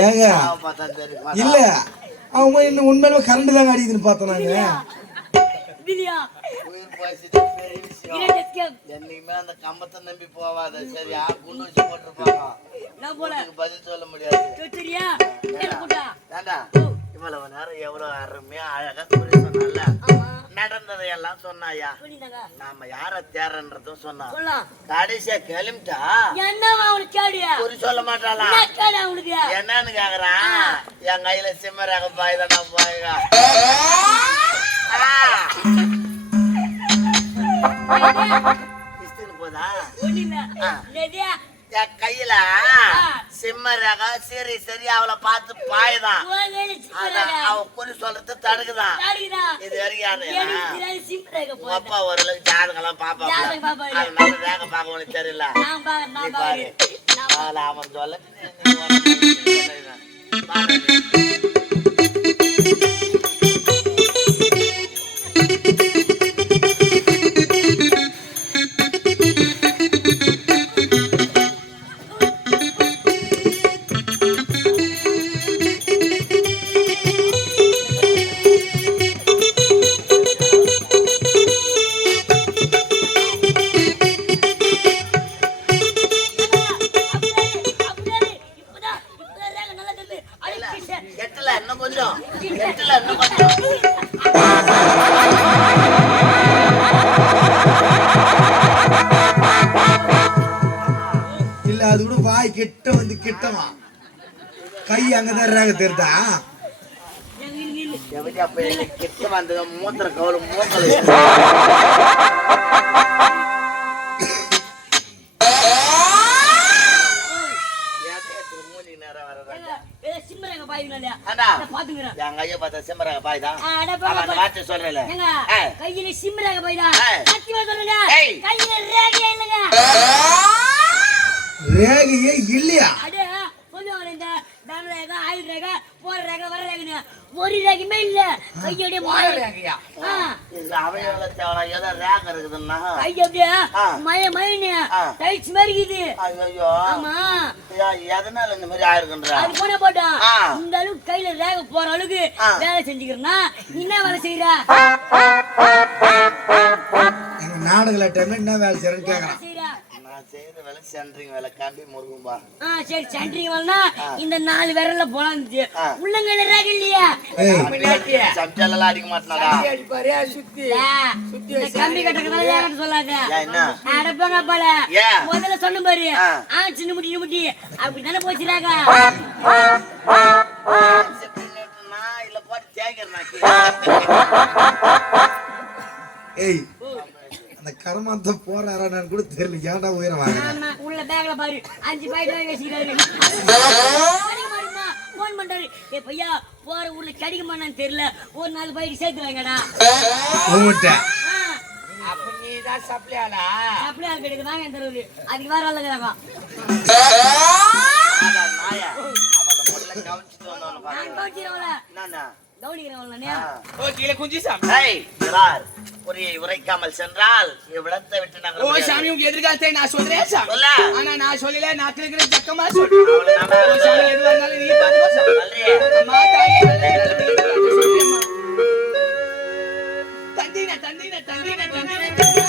ஏங்க? இல்ல அவங்க இன்னும் உண்மையில கரண்ட் தாங்க அடிக்குதுன்னு பார்த்தோம் நாங்க. என்னைக்குமே அந்த கம்பத்தை நம்பி போவாத சரி யார் குண்டு வச்சு போட்டிருப்பாங்க? பதில் சொல்ல முடியாது. இவ்வளவு நேரம் எவ்வளவு அருமையா அழகா சொல்லி சொன்னால ஆமா நடந்ததை எல்லாம் சொன்னாயா நாம யார தேர்றன்றதும் சொன்னா சொல்லலாம் கடைசியா கிளம்பிட்டா? என்னவா அவனுக்கு கேடியா சொல்ல மாட்டாளா? என்ன அவனுக்கு? என்னன்னு கேக்குறான் என் கையில சிம்மராக பாய்தானா பாய்கா போதா? கையில சிம்மராக சரி சரி அவளை பார்த்து பாயுதான் அவ குறி சொல்றது தடுக்குதான் இது வரைக்கும் அப்பா ஓரளவுக்கு ஜாதகம் பாப்பா நல்ல ரேக பார்க்க உனக்கு தெரியல. அவன் சொல்ல இல்ல அது கூட வாய் கிட்ட வந்து கிட்டமா கை அங்கதான் ரேக தெரிதா அப்ப கிட்ட வந்தது மூத்திர கவலை மூக்கல என் கையை பார்த்தா அட போங்க, அவன் அந்த. வார்த்தை சொல்றல. கையில சிம்ம ரேகை பாயுதா? ஏய். சத்தியமா. ஏய். கையில ரேகையே இல்லைங்க. ரேகையே இல்லையா அடே, சொல்லுவாங்க இந்த தன ரேகை, ஆயுள் ரேகை, போற ரேகை, வர ரேகைன்னு. ஒரு ரேகையுமே இல்ல. கையோட ரேக் இருக்குதுன்னா. கை அப்படியே மயன்னு ஆ. டைட்ஸ் மாதிரி இருக்குது. ஐயோ ஆமா. எதனால இந்த மாதிரி ஆயிருக்குன்ற? அது போன போட்டா. இந்த அளவுக்கு கையில ரேக போற அளவுக்கு. வேலை செஞ்சுக்கிறனா நீ என்ன வேலை செய்யற என்ன வேலை செய்யறேன்னு கேக்குறான். நான் செய்யற வேலை சென்ட்ரிங் வேலை கம்பி முருகும்பா ஆ சரி சென்ட்ரிங் வரனா இந்த நாலு விரல்ல போலாந்துச்சு ஆ. உள்ளங்கையில ரேக இல்லையா? அடிக்க மாட்டாடா ஆ, இந்த கம்பி கட்டுறதுனால ஏன்னு சொல்லாத. என்ன? அடப்பங்க போல? முதல்ல சொன்ன பாரு. ஆ. சின்ன முட்டி சின்ன இல்ல போட்டு தேய்க்கிறனா ஏய் அந்த கரமாத்த போறாரான்னு கூட தெரியல. ஏன்டா உயிரை வாங்க உள்ள பேக்ல பாரு. அஞ்சு பாயிண்ட் வாங்கி வச்சுக்கிறாரு போன் பண்றாரு. ஏ பையா போற ஊர்ல கிடைக்க மாட்டான்னு தெரியல. ஒரு நாலு பாயிண்ட் சேர்த்து வாங்கடா. உங்ககிட்ட அப்ப நீ தான் சப்ளையாளா அப்படியே அது கிடைக்குது வாங்க தருவது அதுக்கு வேற ஆளுங்கிறாங்க நாயா அவளை முதல்ல கவனிச்சுட்டு வந்தவன நான் பாருங்க கவனிச்சிடவள என்னண்ணா கவனிக்கிறவள் நானே ஆ. குறியை உரைக்காமல் சென்றால் இவ்விடத்தை விட்டு நாங்கள் ஓ முடியாது. சாமி உங்க எதிர்காலத்தை நான் சொல்றேன் சாமி. ஆனா நான் சொல்லல நான் அவளை நம்ப ஓ சாமி எதுவா இருந்தாலும் நீ பாத்துக்கோ சாமி. சொல்றியே. அம்மா தாயே சொல்லியம்மா தந்தின தந்தின தந்தின தந்தின.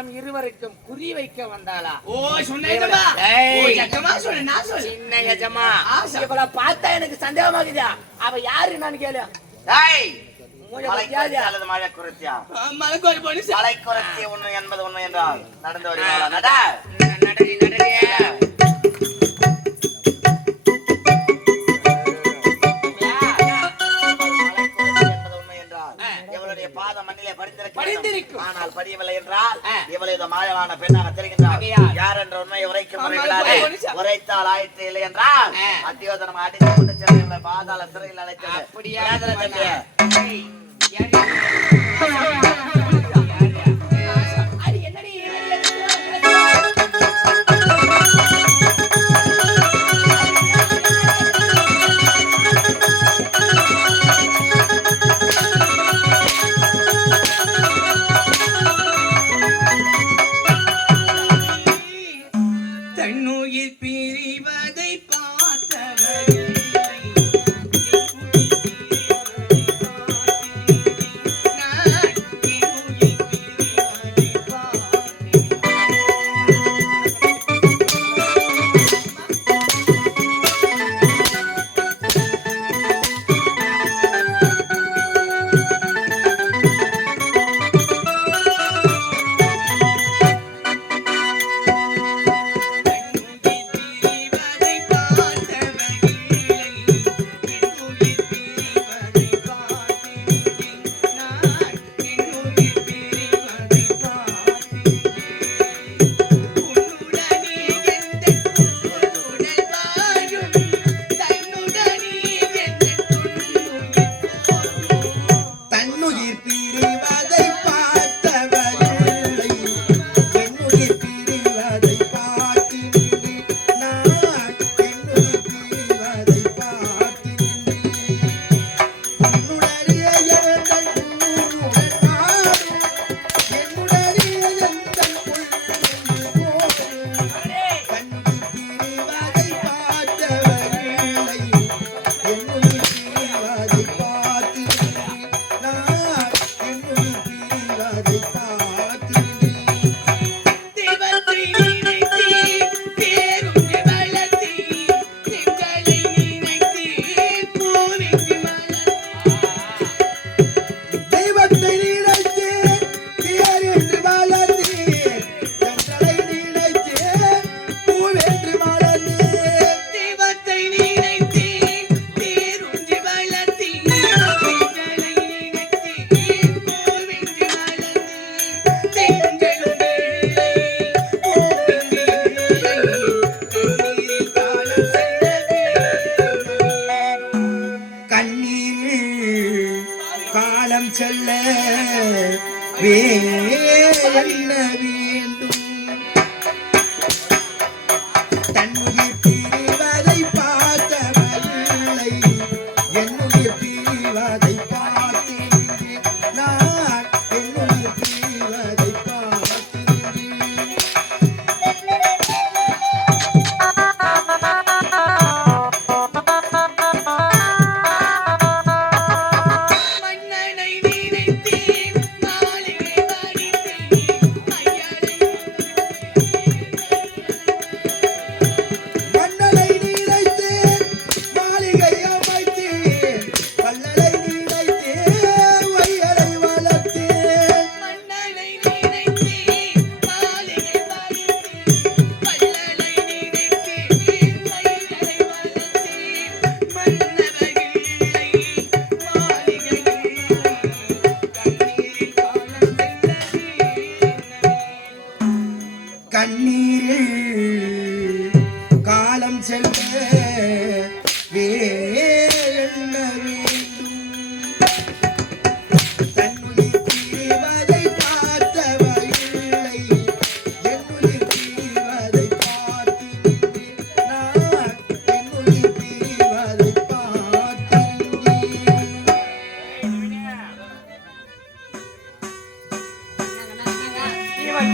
நாம் இருவருக்கும் குறி வைக்க வந்தாளா? ஓ சொன்னேஜமா ஜக்கமா சொல்லு நான் சொல்லு சின்ன எஜமா. இவளை பார்த்தா எனக்கு சந்தேகமாகுதா? அவ யாரு நான் கேளு. ஏய், மூளை மலை பொண்ணு மலை குரத்தி ஒண்ணு என்பது ஒண்ணு என்றால் நடந்து வருகிறாளா? நடா. நடடி ஆனால் படியவில்லை என்றால் இவளை இந்த மாயவான பெண்ணாக தெரிகின்றார். யார் என்ற உண்மை உரைக்கும் உரைத்தால் ஆயிற்று இல்லை என்றால் அத்தியோதனம் அடித்து கொண்டு செல்ல பாதாள சிறையில் அழைத்தது அப்படியே?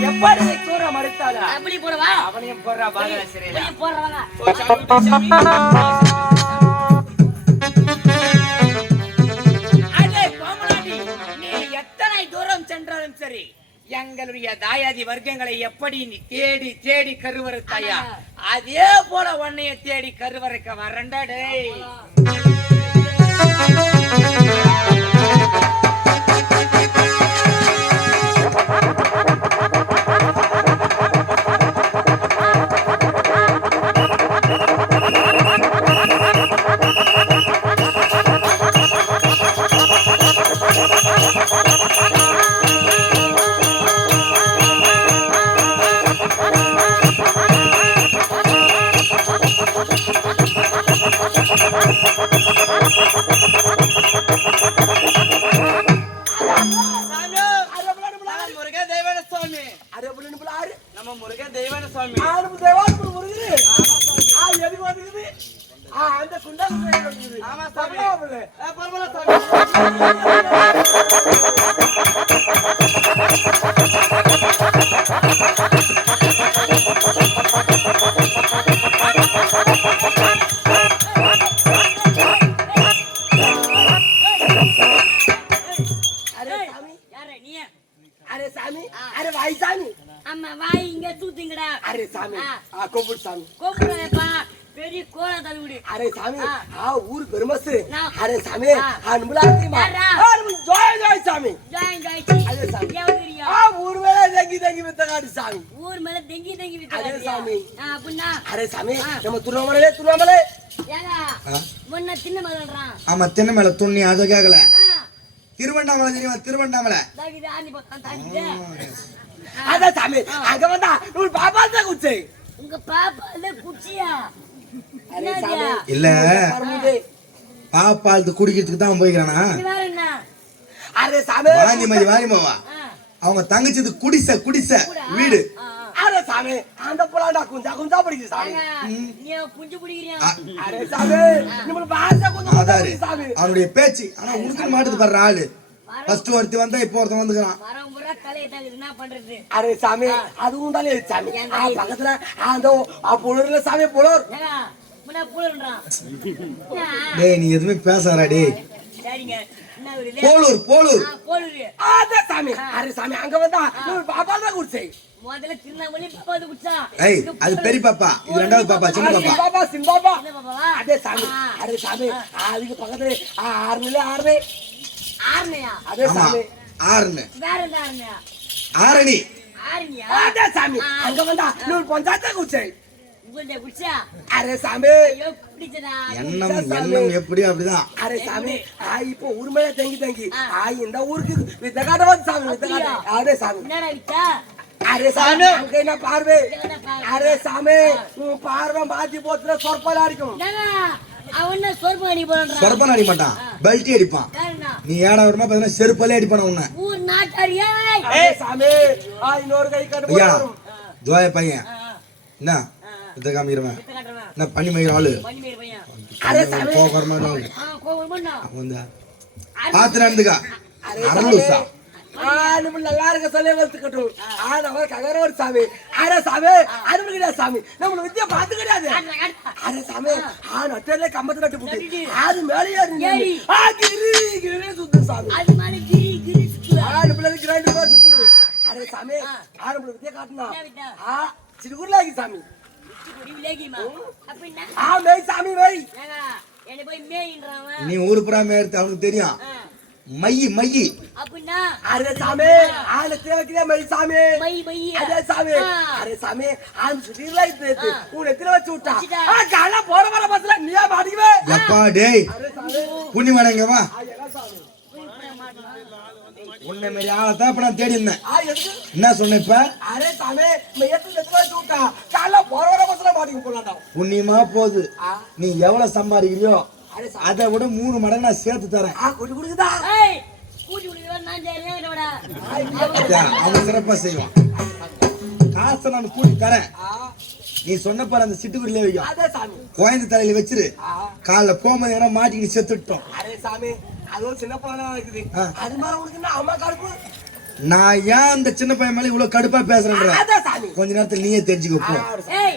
எப்பாடு நீ கூற அப்படி போறவா அவனையும் போறா பாதராசிரியர் சென்றாலும் சரி எங்களுடைய தாயாதி வர்க்கங்களை எப்படி நீ தேடி தேடி கருவறுத்தாயா? அதே போல உன்னைய தேடி கருவறுக்க வரண்டா டேய். அரே சாமி ஆ. ஆ ஊரு பெருமஸ்து. அரே சாமி ஆ. ஆ நிமிடா தெரியுமா? ஆ ஜோய் ஜோய் சாமி. ஜாயின் ஜாயிச்சு அதே சாமி. ஆ ஊர் மேல தங்கி தங்கி வித்தகாடி சாமி. ஊர் மேல தெங்கி தெங்கி அதே விட்டு சாமி. அப்படின்னா? அரே சாமி ஆ. நம்ம திருவண்ணாமலை திருவண்ணாமலை. ஏங்க ஆ? முன்ன சின்ன மகள்றான் ஆமா தென்னை மேல துண்ணி அதை கேட்கல ஆ. திருவண்ணாமலை தெரியுமா? திருவண்ணாமலை. அதான் சாமி அங்க வந்தா ஒரு பாப்பா தான் குச்சி. உங்க பாப்பா குச்சியா? அரே? இல்ல. பரமுதே. பாப்பால் குடிக்கிறதுக்கு தான் போய்க்கிறானா? வாங்கி மாதிரி வாரிமாவா ஆ, அவங்க தங்கச்சிது குடிசை குடிசை கூடா? வீடு. அரே சாமி. அந்த புலாண்டா குஞ்சா குஞ்சா படிக்குது சாமி. ஏங்க, நீ குஞ்சு பிடிக்கிறியா? ஆ, அரே சாமி. நம்மளுக்கு பாசா குஞ்சா அதாரு. அவனுடைய பேச்சு. ஆனா உனக்கு மாட்டுது பாரு ஆளு. ஃபர்ஸ்ட் ஒருத்தி வந்தா இப்போ ஒருத்தன் வந்துக்கிறான். அரே சாமி. அதுவும் தானே சாமி. பக்கத்துல அந்த புலர்ல சாமி புலர். டேய் நீ எதுவுமே பேசாரா டேய். சரிங்க? போலூர் போலூர். ஆ, போடுது அதான் சாமி. அரே சாமி அங்க வந்தா பாப்பா தான் குடிச்சை. முதல்ல பாப்பா வந்து குடிச்சா. ஏய் அது பெரிய பாப்பா இது ரெண்டாவது பாப்பா சின்ன பாப்பா. சிம்பாபா சிம்பாபா சின்ன பாப்பாவா? அதே சாமி. அரே சாமி. அதுக்கு பக்கத்துல ஆ, ஆறு நிலை ஆறு ஆறுனையா அதே சாமி. ஆறுன்னு வேற என்ன ஆறுனையா ஆரணி. அதே சாமி. அங்க வந்தா நூறு பஞ்சாயத்தை குடிச்சை உங்கள்ட்ட குடிச்சா அரே சாமி. எண்ணம் எண்ணம் எப்படியோ அப்படிதான். அரே சாமி. ஆ இப்போ ஊர்மையில தங்கி தங்கி. ஆ. இந்த ஊருக்கு வித்த காட்ட வந்து சாமி வித்த காட்ட. அதே சாமி. அரே சாமி அங்க என்ன பார்வை. அரே சாமி உன் பார்வை மாத்தி போச்சுன்னா சொற்பலா இருக்கும் அவன் சோர்ப்பு அடி போறான் சொரப்பன் அடி மாட்டான். அடிப்பான். நீ ஏடா பார்த்தீங்கன்னா செருப்பாலே அடிப்பான உன்னை ஊர் நாட்டாரியா அரே சாமி ஆ இன்னொரு கை கட்டு வரும். ஜோய பையன். என்ன? இதை காமிக்கிறவன். என்ன பண்ணி மயிர் ஆளு மாதிரி ஆளு ஆ கோவம் பண்ணா வந்து. பார்த்து நடந்துக்கா. நம்ம நல்லா இருக்க சொல்லி வளர்த்துக்கட்டும் ஆ. நம்ம ககர ஒரு சாமி. அரே சாமி. அது கிடையாது சாமி? நம்ம வித்தியா பார்த்து கிடையாது அரே சாமி. ஆ. நட்டல கம்பத்து நட்டு போட்டு ஆறு மேலே ஏறி ஏறி. ஆ கிரி கிரி சுத்து சாமி. அது மாதிரி கிரி கிரி சுத்துவா. ஆ நம்மள கிரைண்ட் போட்டு சுத்து அரே சாமி. ஆ. நம்மள வித்தியா காட்டுனா? ஆ சிறுகுர்லாகி சாமி. நீ ஊரு புறா மேய்றது அவனுக்கு தெரியும். மையி மையி. அரே சாமி. ஆள சாமி. மை மை அதே சாமி. அரே சாமி ஆம் சுதீர்ல இருந்து உன் எத்திர வச்சு விட்டா. வச்சுட்டா. ஆ கால போற வர பஸ்ல நீயா மாட்டிக்குவே எப்பா டேய். அரே சாமி. இங்க வா. சாமி? உன்னை மாரி ஆளை தான் இப்ப நான் தேடி இருந்தேன் என்ன சொன்ன இப்ப? அரே சாமி வச்சு விட்டா கால போற வர பஸ்ல மாட்டிக்க போலாடா புண்ணியமா போகுது. நீ எவ்வளவு சம்பாதிக்கிறியோ அதை விட மூணு மடங்கு நான் சேர்த்து தரேன்? அவன் சிறப்பா செய்வான். காசை நான் கூட்டி தரேன். ஆ. நீ சொன்ன பாரு அந்த சிட்டுக்குருளே வைக்கும் கோயந்த தலையில வச்சிரு. காலைல போகும்போது ஏன்னா மாட்டிக்கிட்டு செத்துட்டோம். நான் ஏன் அந்த சின்ன பையன் மேல இவ்வளவு கடுப்பா சாமி. கொஞ்ச நேரத்துல நீயே தெரிஞ்சுக்க போ. ஆ, ஏய்